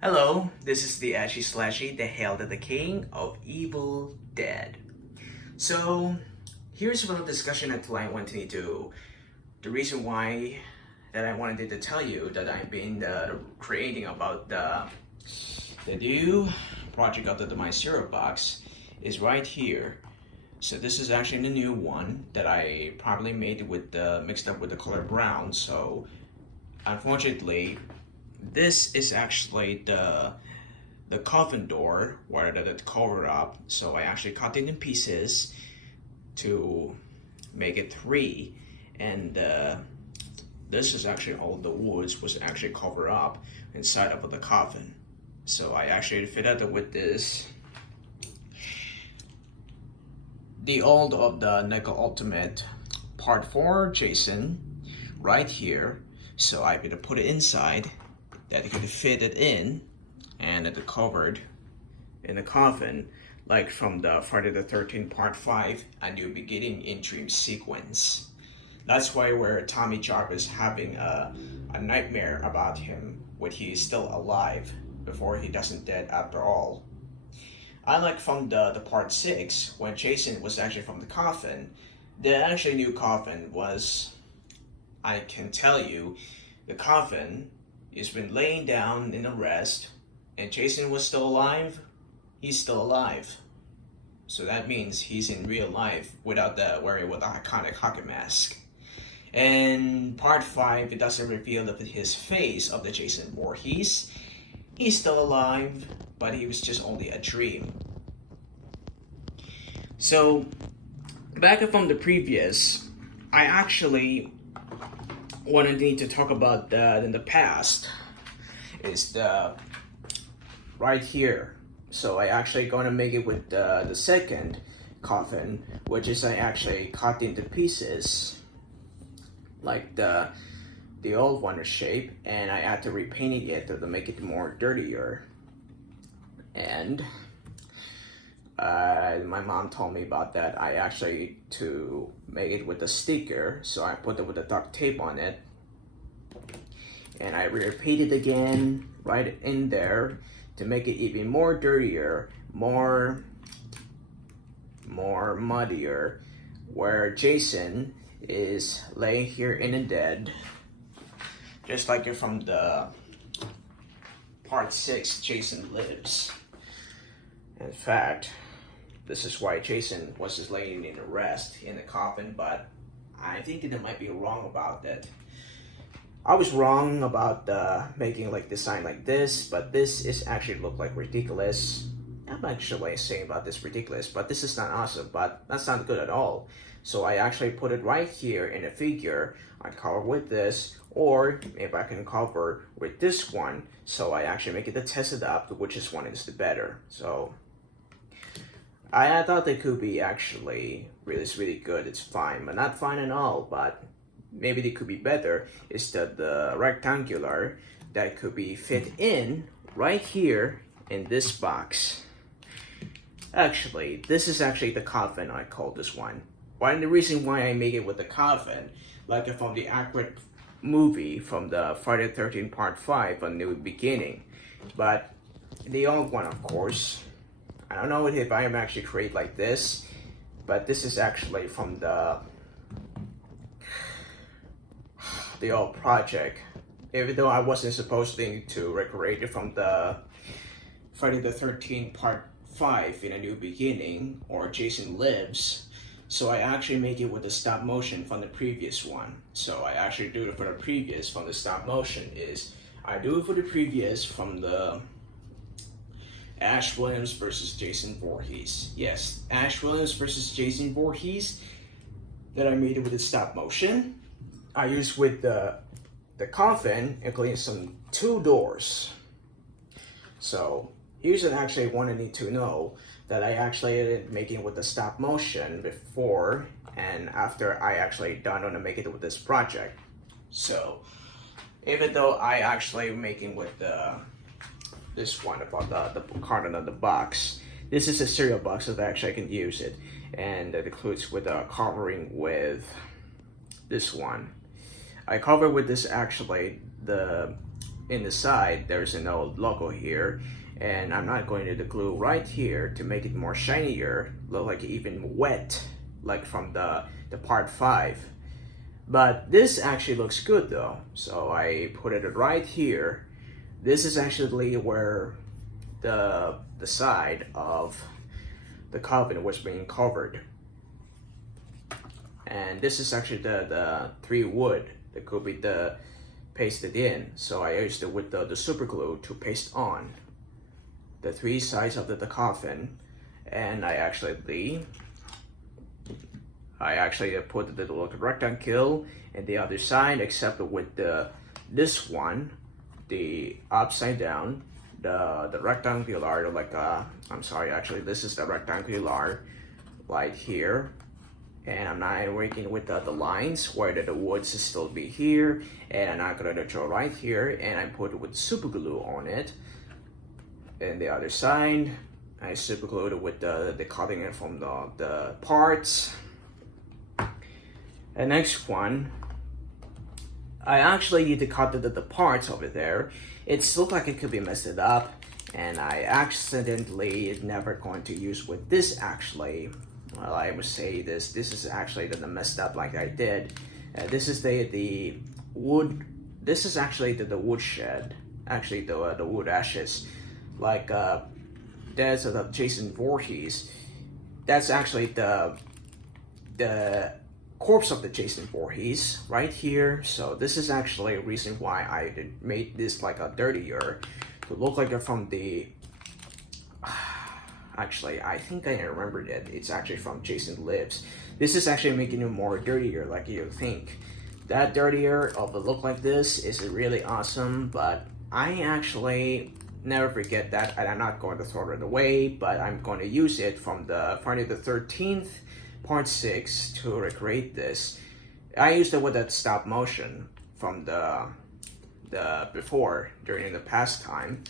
Hello, this is the Ashy Slashy, the Hail to the King of Evil Dead. So, here's a little discussion that I wanted to. The reason why that I wanted to tell you that I've been creating about the new project of the My Syrup box is right here. So this is actually the new one that I probably made with mixed up with the color brown. So unfortunately, this is actually the coffin door where the cover up. So I actually cut it in pieces to make it three, and this is actually all the woods was actually covered up inside of the coffin. So I actually fitted it with this the old of the Nickel Ultimate Part 4 Jason right here. So I'm gonna put it inside that it could fit it in and it covered in the coffin, like from the Friday the 13th Part 5 A New Beginning in Dream sequence. That's why where Tommy Jarvis having a nightmare about him when he's still alive before he doesn't dead after all. Unlike from the Part 6 when Jason was actually from the coffin, the actually new coffin was, I can tell you, the coffin has been laying down in a rest, and Jason was still alive. He's still alive, so that means he's in real life without the wearing with the iconic hockey mask. And Part 5, it doesn't reveal his face of the Jason Voorhees. He's still alive, but he was just only a dream. So back from the previous, I actually wanted to talk about in the past is the right here. So I actually gonna make it with the second coffin, which is I actually cut into pieces like the old one shape, and I had to repaint it to make it more dirtier. And my mom told me about that. I actually to make it with the sticker, so I put it with the duct tape on it, and I repeat it again right in there to make it even more dirtier, more muddier, where Jason is laying here in the dead, just like from the Part 6 Jason Lives. In fact, this is why Jason was just laying in a rest in the coffin, but I think that I might be wrong about that. I was wrong about making like design like this, but this is actually look like ridiculous. I'm actually saying about this ridiculous, but this is not awesome, but that's not good at all. So I actually put it right here in a figure. I cover with this, or if I can cover with this one. So I actually make it to test it up, which is one is the better. So I thought they could be actually really good. It's fine, but not fine at all. But maybe they could be better. Is that the rectangular that could be fit in right here in this box. Actually, this is actually the coffin. I call this one. Why the reason why I make it with the coffin, like from the accurate movie from the Friday the 13th Part 5 A New Beginning, but the old one, of course. I don't know if I am actually create like this, but this is actually from the old project. Even though I wasn't supposed to recreate it from the Friday the 13th Part 5 in A New Beginning or Jason Lives, so I actually make it with the stop motion from the previous one. So I actually do it for the previous from the stop motion is I do it for the previous from the Ash Williams versus Jason Voorhees. Yes, Ash Williams versus Jason Voorhees that I made it with the stop motion. I used with the coffin, including some 2 doors. So here's what actually one I need to know that I actually making with the stop motion before and after I actually done on to make it with this project. So even though I actually making with this one about the carton of the box, this is a cereal box so that actually I can use it, and it includes with covering with this one. I cover with this actually the in the side, there's no logo here, and I'm not going to glue right here to make it more shinier, look like even wet, like from the part 5. But this actually looks good though, so I put it right here. This is actually where the side of the coffin was being covered, and this is actually the 3 wood that could be pasted in. So I used it with the super glue to paste on the 3 sides of the coffin, and I actually put the little rectangle in the other side, except with this one, the upside down, the rectangular, like I'm sorry, actually this is the rectangular right here, and I'm not working with the lines where the woods will still be here, and I'm not gonna draw right here, and I put it with super glue on it. And the other side, I super glued it with the cutting it from the parts. The next one, I actually need to cut the parts over there. It looked like it could be messed up, and I accidentally never going to use with this actually. Well, I would say this is actually the messed up like I did. This is the wood. This is actually the wood shed. Actually, the wood ashes. Like there's the Jason Voorhees. That's actually the corpse of the Jason Voorhees right here. So this is actually a reason why I made this like a dirtier to look like it from the. Actually, I think I remembered it. It's actually from Jason Lives. This is actually making it more dirtier, like you think. That dirtier of a look like this is really awesome, but I actually never forget that, and I'm not going to throw it away, but I'm going to use it from the Friday the 13th part 6 to recreate this. I used it with that stop motion from the before, during the past time.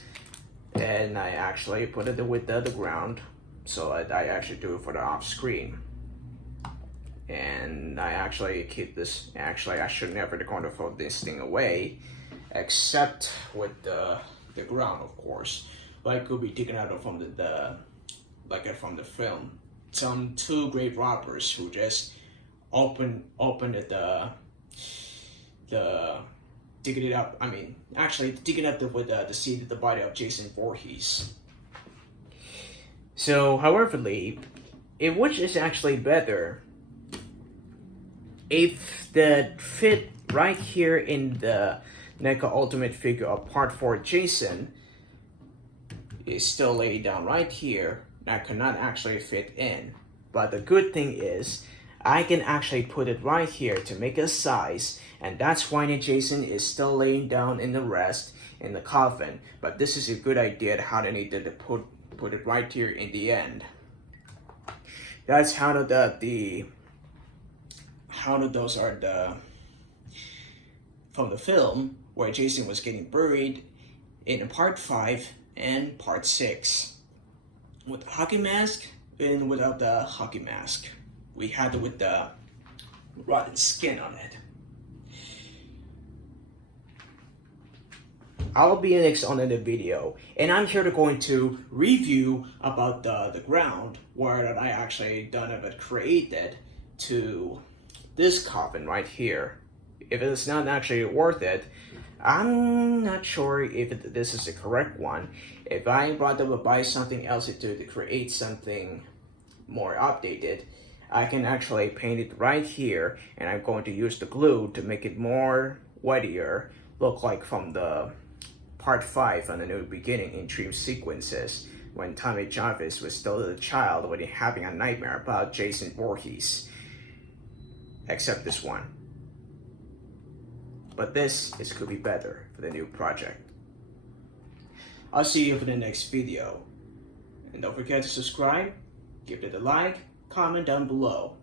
And I actually put it with the ground, so I actually do it for the off screen. And I actually keep this. Actually, I should never going to throw this thing away, except with the ground, of course. But it could be taken out from from the film. Some 2 grave robbers who just opened the digging it up. I mean, actually digging up with the seed of the body of Jason Voorhees. So, however, which is actually better if the fit right here in the NECA Ultimate figure of Part 4 Jason is still laid down right here. That cannot actually fit in. But the good thing is, I can actually put it right here to make a size, and that's why the Jason is still laying down in the rest in the coffin. But this is a good idea how they need to put it right here in the end. That's how those are from the film where Jason was getting buried in part 5 and part 6 with the hockey mask and without the hockey mask. We had it with the rotten skin on it. I'll be next on in the video, and I'm here to going to review about the ground where I actually done it but created to this coffin right here. If it's not actually worth it, I'm not sure if this is the correct one. If I brought them to buy something else to create something more updated, I can actually paint it right here, and I'm going to use the glue to make it more wettier, look like from the part 5 on the new beginning in dream sequences when Tommy Jarvis was still a child when he having a nightmare about Jason Voorhees. Except this one. But this could be better for the new project. I'll see you for the next video. And don't forget to subscribe, give it a like, comment down below.